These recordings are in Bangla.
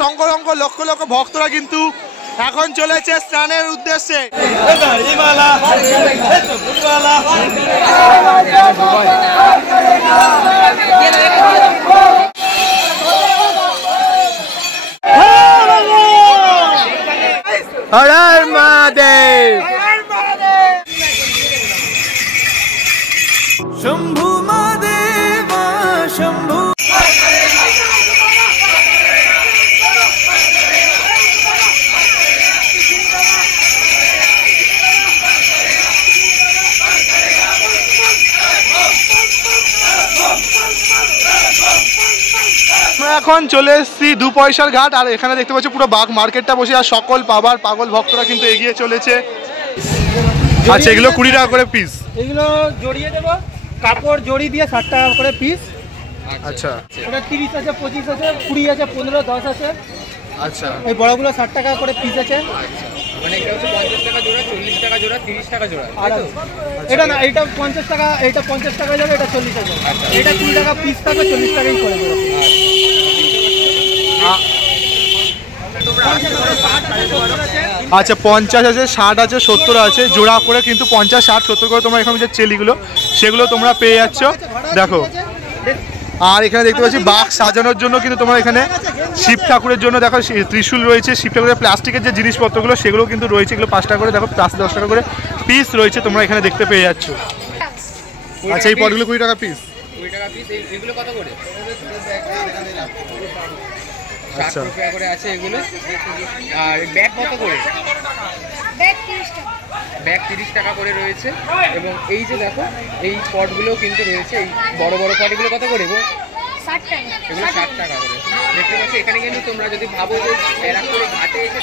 সংখ্য লক্ষ লক্ষ ভক্তরা কিন্তু এখন চলেছে স্নানের উদ্দেশ্যে। হর হর মহাদেব, শম্ভু মহাদেব শম্ভু। এখন চলে এসেছি 2 পয়সার ঘাট, আর এখানে দেখতে পাচ্ছি পুরো বাঘ মার্কেটটা বসে, আর সকল পাবার পাগল ভক্তরা কিন্তু এগিয়ে চলেছে। আচ্ছা, এগুলো 20 টাকা করে পিস, এগুলো জড়িয়ে দেবো, কাপড় জড়ি দিয়ে 60 টাকা করে পিস। আচ্ছা, ওটা 30 আছে, 25 আছে, 20 আছে, 15, 10 আছে। আচ্ছা, এই বড়গুলো 60 টাকা করে পিস আছে। মানে এটা হচ্ছে 50 টাকা জোড়া, 40 টাকা জোড়া, 30 টাকা জোড়া। আর এটা না, এটা 50 টাকা, এটা 50 টাকা যাবে, এটা 40 টাকা। এটা 20 টাকা পিস থাকবে, 40 টাকাই করে দেবো। আচ্ছা, 50 আছে, 60 আছে, 70 আছে, জোড়া করে কিন্তু 50, 60, 70 করে তোমরা এখানে যে চেলিগুলো সেগুলো তোমরা পেয়ে যাচ্ছ। দেখো, আর এখানে দেখতে পাচ্ছি বাঘ সাজানোর জন্য কিন্তু তোমরা এখানে শিব ঠাকুরের জন্য দেখো ত্রিশূল রয়েছে, শিব ঠাকুরের প্লাস্টিকের যে জিনিসপত্রগুলো সেগুলো কিন্তু রয়েছে, এগুলো 5 টাকা করে, দেখো 10 টাকা করে পিস রয়েছে, তোমরা এখানে দেখতে পেয়ে যাচ্ছ। আচ্ছা, এই পটগুলো 20 টাকা পিস। 20 টাকা পিস। এগুলো কত করে? আচ্ছা, 60 টাকা করে আছে এগুলো। আর ব্যাগ কত করে? ব্যাগ 30 টাকা। ব্যাগ 30 টাকা করে রয়েছে। এবং এই যে দেখো এই পটগুলো কিন্তু রয়েছে, এই বড় বড় পটগুলো কত করে? 60 টাকা। এগুলো 60 টাকা করে। দেখতে পাচ্ছ এখানে কিন্তু তোমরা যদি ভাবো যে এরা করে ঘাটে এসে,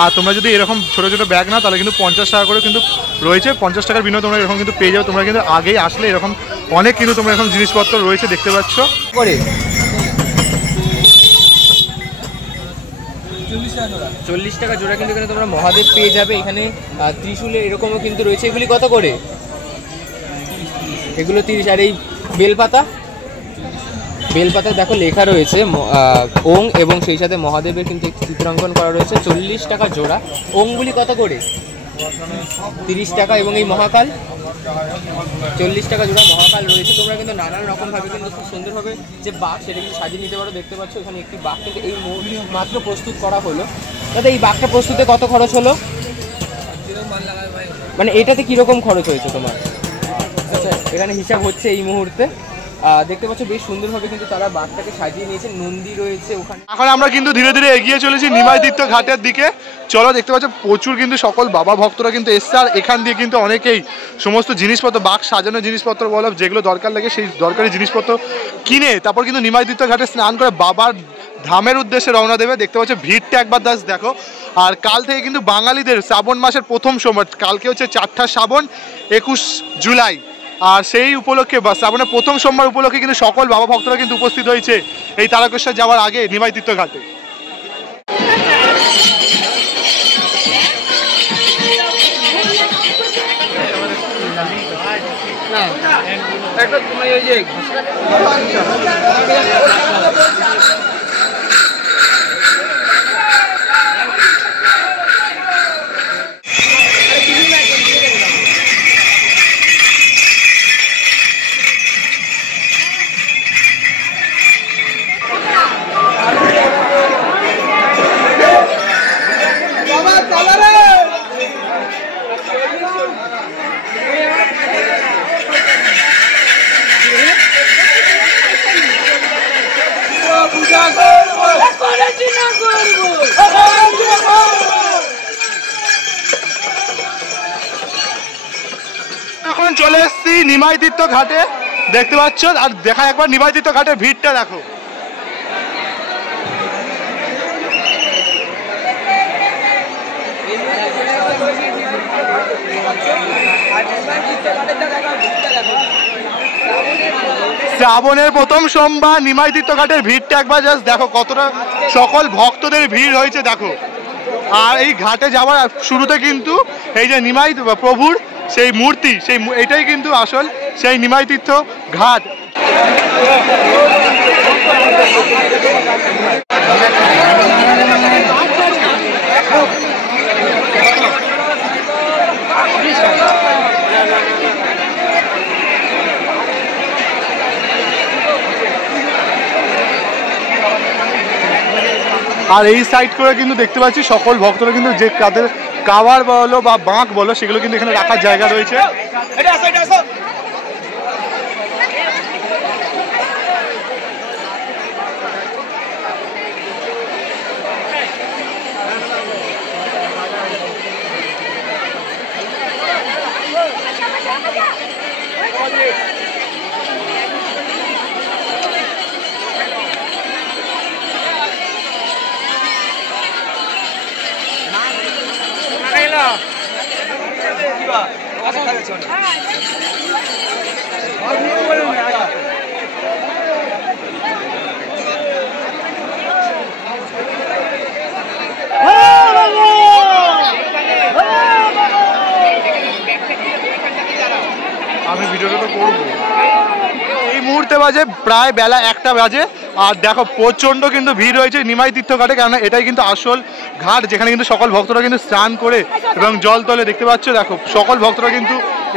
আর তোমরা যদি এরকম ছোটো ছোটো ব্যাগ না, তাহলে কিন্তু 50 টাকা করে কিন্তু রয়েছে। 50 টাকার বিনিময়ে তোমরা এরকম কিন্তু পেয়ে যাও। তোমরা কিন্তু আগেই আসলে এরকম অনেক কিন্তু তোমরা এরকম জিনিসপত্র রয়েছে দেখতে পাচ্ছ। করে 40 টাকা জোড়া কিন্তু এখানে তোমরা মহাদেব পেয়ে যাবে। এখানে ত্রিশূলে এরকমও কিন্তু রয়েছে। এগুলি কত করে? এগুলো 30। আর এই বেলপাতা, বেলপাতা দেখো লেখা রয়েছে ওং, এবং সেই সাথে মহাদেবের কিন্তু একটি চিত্রাঙ্কন করা রয়েছে। 40 টাকা জোড়া। ওংগুলি কত করে? 30 টাকা। এবং এই মহাকাল 40 টাকা জোড়া মহাকাল রয়েছে। তোমরা কিন্তু নানান রকমভাবে কিন্তু খুব সুন্দরভাবে যে বাঘ সেটা কিন্তু সাজিয়ে নিতে পারো। দেখতে পাচ্ছ এখানে একটি বাঘ কিন্তু এই মাত্র প্রস্তুত করা হলো। দাদা, এই বাঘটা প্রস্তুতে কত খরচ হলো? মানে এটাতে কীরকম খরচ হয়েছে তোমার? আচ্ছা, এখানে হিসাব হচ্ছে এই মুহূর্তে। দেখতে পাচ্ছ বেশ সুন্দরভাবে কিন্তু তারা বাঘটাকে সাজিয়ে নিয়েছে। নন্দী রয়েছে ওখানে। এখন আমরা কিন্তু ধীরে ধীরে এগিয়ে চলেছি নিমাইতীর্থ ঘাটের দিকে। চলো, দেখতে পাচ্ছ প্রচুর কিন্তু সকল বাবা ভক্তরা কিন্তু এসছে, আর এখান দিয়ে কিন্তু অনেকেই সমস্ত জিনিসপত্র, বাঘ সাজানোর জিনিসপত্র বলো, যেগুলো দরকার লাগে সেই দরকারি জিনিসপত্র কিনে তারপর কিন্তু নিমাইতীর্থ ঘাটে স্নান করে বাবার ধামের উদ্দেশ্যে রওনা দেবে। দেখতে পাচ্ছ ভিড়টা একবার দেখো। আর কাল থেকে কিন্তু বাঙালিদের শ্রাবণ মাসের প্রথম সোমবার, কালকে হচ্ছে 4ঠা শ্রাবণ, 21 জুলাই। আর সেই উপলক্ষে বা শ্রাবণের প্রথম সোমবার উপলক্ষে কিন্তু সকল বাবা ভক্তরা কিন্তু উপস্থিত হয়েছে এই তারকেশ্বর যাওয়ার আগে নিমাইতীর্থ ঘাটে। এখন চলে এসেছি নিমাইতীর্থ ঘাটে, দেখতে পাচ্ছ। আর দেখা একবার নিমাইতীর্থ ঘাটের ভিড়টা দেখো। শ্রাবণের প্রথম সোমবার নিমাইতীর্থ ঘাটের ভিড়টা একবার জাস্ট দেখো, কতটা সকল ভক্তদের ভিড় হয়েছে দেখো। আর এই ঘাটে যাওয়ার শুরুতে কিন্তু এই যে নিমাই প্রভুর সেই মূর্তি, সেই এটাই কিন্তু আসল সেই নিমাইতীর্থ ঘাট। আর এই সাইড করে কিন্তু দেখতে পাচ্ছি সকল ভক্তরা কিন্তু যে তাদের কাভার বলো বা বাঁক বলো সেগুলো কিন্তু এখানে রাখার জায়গা রয়েছে। আমি ভিডিওটা তো করবো। এই মুহূর্তে বাজে প্রায় বেলা 1টা বাজে, আর দেখো প্রচণ্ড কিন্তু ভিড় রয়েছে নিমাই তীর্থ ঘাটে, কেননা এটাই কিন্তু আসল ঘাট যেখানে কিন্তু সকল ভক্তরা কিন্তু স্নান করে এবং জল তোলে। দেখতে পাচ্ছ দেখো সকল ভক্তরা কিন্তু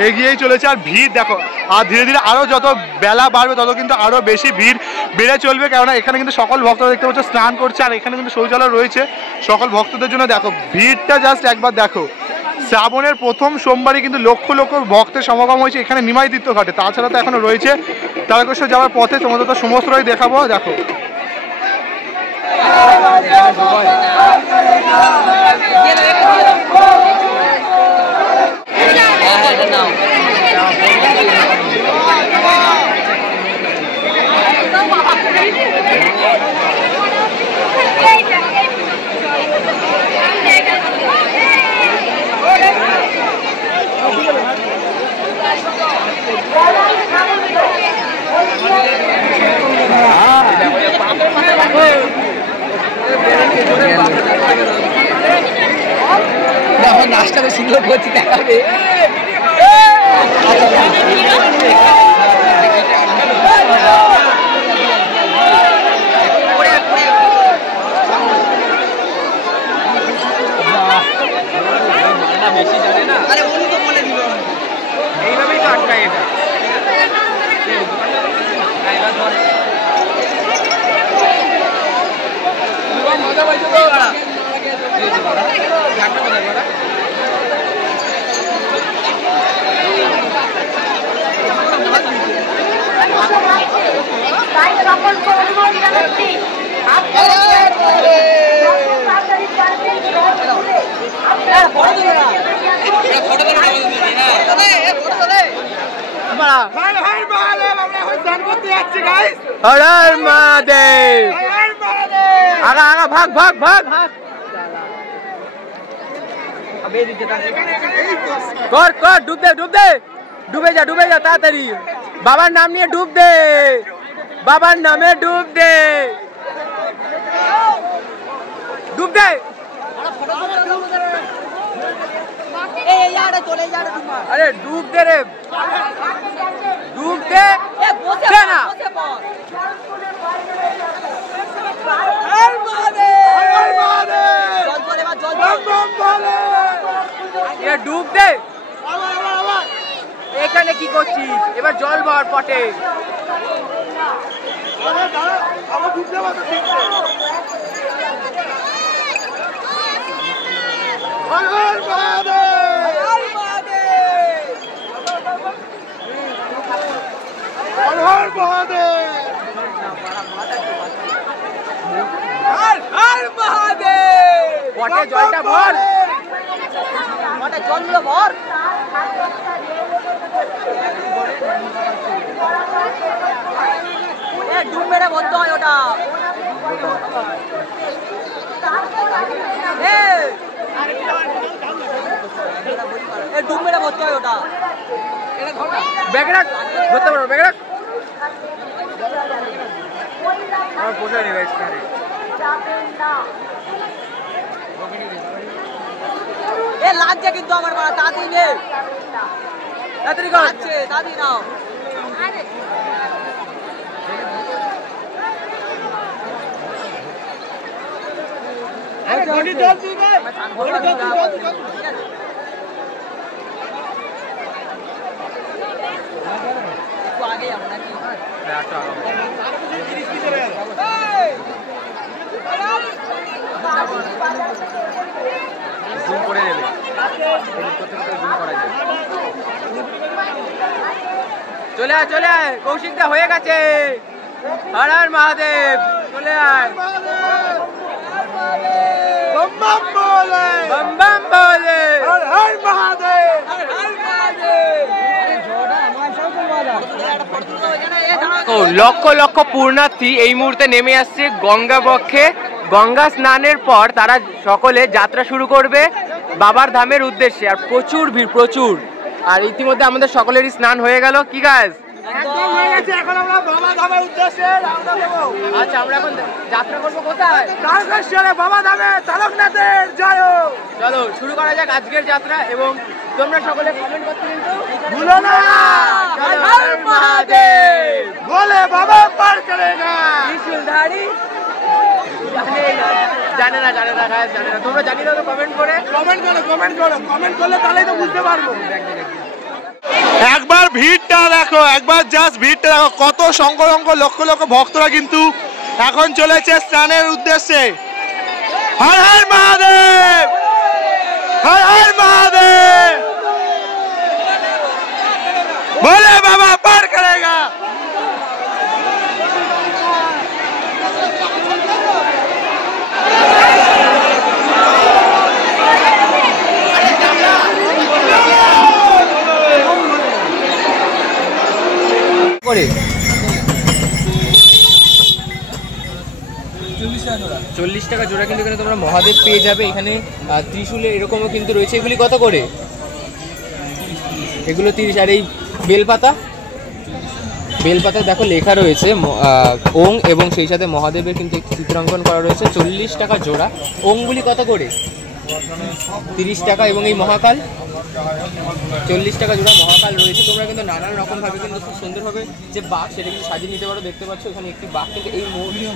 এগিয়েই চলেছে, আর ভিড় দেখো আর ধীরে ধীরে আরও যত বেলা বাড়বে তত কিন্তু আরও বেশি ভিড় বেড়ে চলবে, কেননা এখানে কিন্তু সকল ভক্তরা দেখতে পাচ্ছ স্নান করছে, আর এখানে কিন্তু শৌচালয় রয়েছে সকল ভক্তদের জন্য। দেখো ভিড়টা জাস্ট একবার দেখো। শ্রাবণের প্রথম সোমবারই কিন্তু লক্ষ লক্ষ ভক্তের সমাগম হয়েছে এখানে নিমাই তীর্থ ঘাটে। তাছাড়া তো এখনো রয়েছে তারকেশ্বর যাওয়ার পথে, তোমাদের তো সমস্তটাই দেখাবো। দেখো নাচটাকে সুন্দর করছি দেখাবে। বেশি জানে না, আরে উনি তো বলে দিল এইভাবেই তো আটকায় এটা। মজা পাইছো তো ভাগ ভাগ ভাগ কর কর, ডুব দে ডুব দে, ডুবে যা তাড়াতাড়ি। বাবার নাম নিয়ে ডুব দে, বাবার নামে ডুব দে, ডুব দে। আরে ডুব দে রে, ডুব দে না। ডুব দে, এখানে কি করছিস? এবার জল ভর পটে। পটে জলটা ভর, পটে জলগুলো ভর। ডুব মেরে বলতে হয় ওটা। ডুব মেরে বলতে হয় ওটা। ব্যাগ রাখ, ধরতে পারো ব্যাগ রাখ। আমার পোষায় নেবে লাগছে কিন্তু আমার মারা দাদি নে, তাড়াতাড়ি কর, দাদি নাও। জল দিবে জুম করে নেবে, চলে আয় চলে আয়, কৌশিকদা হয়ে গেছে। হর হর মহাদেব, চলে আয়। बम बम बोले, बम बम बोले, हर हर महादेव, ও লক্ষ লক্ষ পূর্ণার্থী এই মুহূর্তে নেমে আসছে গঙ্গা বক্ষে। গঙ্গা স্নানের পর তারা সকলে যাত্রা শুরু করবে বাবার ধামের উদ্দেশ্যে। আর প্রচুর ভিড়, প্রচুর। আর ইতিমধ্যে আমাদের সকলেরই স্নান হয়ে গেল। কি গাছ একদম হয়ে গেছে। এখন আমরা বাবা ধামের উদ্দেশ্যে রওনা দেব। আচ্ছা, আমরা এখন যাত্রা করবো কোথায়? তারকেশ্বরে বাবা ধামে তারকনাথের জয় হোক। চলো শুরু করা যাক আজকের যাত্রা। এবং তোমরা সকলে কমেন্ট করতে কিন্তু ভুলো না, হর হর মহাদেব, बोले बाबा पार करेगा। ত্রিশূলধারী। জানে না জানে না গায়ে জানে না, তোমরা জানি না তো কমেন্ট করে। কমেন্ট করো, কমেন্ট করো, কমেন্ট করলে তাহলেই তো বুঝতে পারবো। একবার ভিড়টা দেখো, একবার জাস্ট ভিড়টা দেখো, কত সংখ্যক লক্ষ লক্ষ ভক্তরা কিন্তু এখন চলেছে স্নানের উদ্দেশ্যে। হর হর মহাদেব, হর হর মহাদেব, বলে বাবা পার করেগা। করে 40 টাকা জোড়া কিন্তু এখানে তোমরা মহাদেব পেয়ে যাবে। এখানে ত্রিশূলে এরকমও কিন্তু রয়েছে। এগুলি কত করে? এগুলো 30। আর এই বেলপাতা, বেলপাতা দেখো লেখা রয়েছে ওং এবং সেই সাথে মহাদেবের কিন্তু একটি চিত্রাঙ্কন করা রয়েছে। 40 টাকা জোড়া। ওংগুলি কত করে? 30 টাকা। এবং এই মহাকাল 40 টাকা জোড়া মহাকাল রয়েছে। তোমরা কিন্তু নানান রকমভাবে কিন্তু খুব সুন্দরভাবে যে বাঘ সেটা কিন্তু সাজিয়ে নিতে পারো। দেখতে পাচ্ছ এখানে একটি বাঘ কিন্তু এই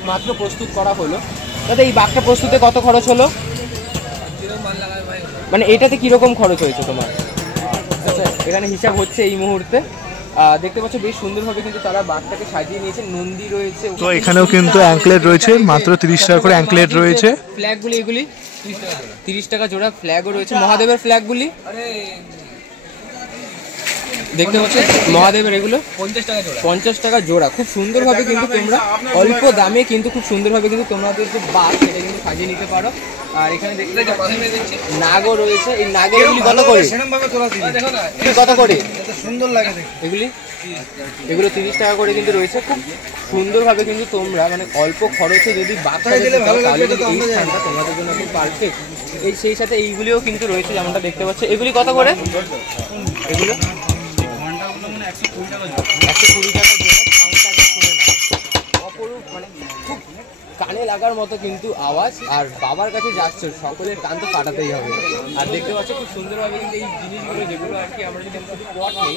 মাত্র প্রস্তুত করা হলো। দাদা এই বাঘটা প্রস্তুতে কত খরচ হলো? মানে এটাতে কীরকম খরচ হয়েছে তোমার? আচ্ছা, এখানে হিসাব হচ্ছে এই মুহূর্তে। দেখতে পাচ্ছ বেশ সুন্দরভাবে কিন্তু তারা বাঘটাকে সাজিয়ে নিয়েছে। নন্দী রয়েছে, তো এখানেও কিন্তু অ্যাঙ্কলেট রয়েছে, মাত্র 30 টাকা করে অ্যাঙ্কলেট রয়েছে। ফ্ল্যাগগুলি এগুলি 30 টাকা জোড়া। ফ্ল্যাগও রয়েছে মহাদেবের ফ্ল্যাগগুলি দেখতে পাচ্ছ। মহাদেবের এগুলো 50 টাকা জোড়া। খুব সুন্দরভাবে কিন্তু তোমরা অল্প দামে কিন্তু খুব সুন্দরভাবে কিন্তু তোমাদের যে বাঘ সেটা কিন্তু সাজিয়ে নিতে পারো। আর এখানে দেখতে নাগও রয়েছে। এই নাগের এগুলি কত করে? কত করে? সুন্দর লাগে এগুলি এগুলো 30 টাকা করে কিন্তু রয়েছে। খুব সুন্দরভাবে কিন্তু তোমরা মানে অল্প খরচে যদি বাঘ সাজাতে চাও তাহলে কিন্তু এই স্থানটা তোমাদের জন্য খুব পারফেক্ট। এই সেই সাথে এইগুলিও কিন্তু রয়েছে যেমনটা দেখতে পাচ্ছ। এগুলি কত করে? এগুলো 120 টাকা জোড়া। সাউন্ডটা শুনে না, অপরূপ, মানে খুব কানে লাগার মতো কিন্তু আওয়াজ। আর বাবার কাছে যাচ্ছে সকলের কান তো ফাটাতেই হবে। আর দেখতে পাচ্ছ খুব সুন্দরভাবে কিন্তু এই জিনিসগুলো যেগুলো আর কি আমরা যদি পট নেই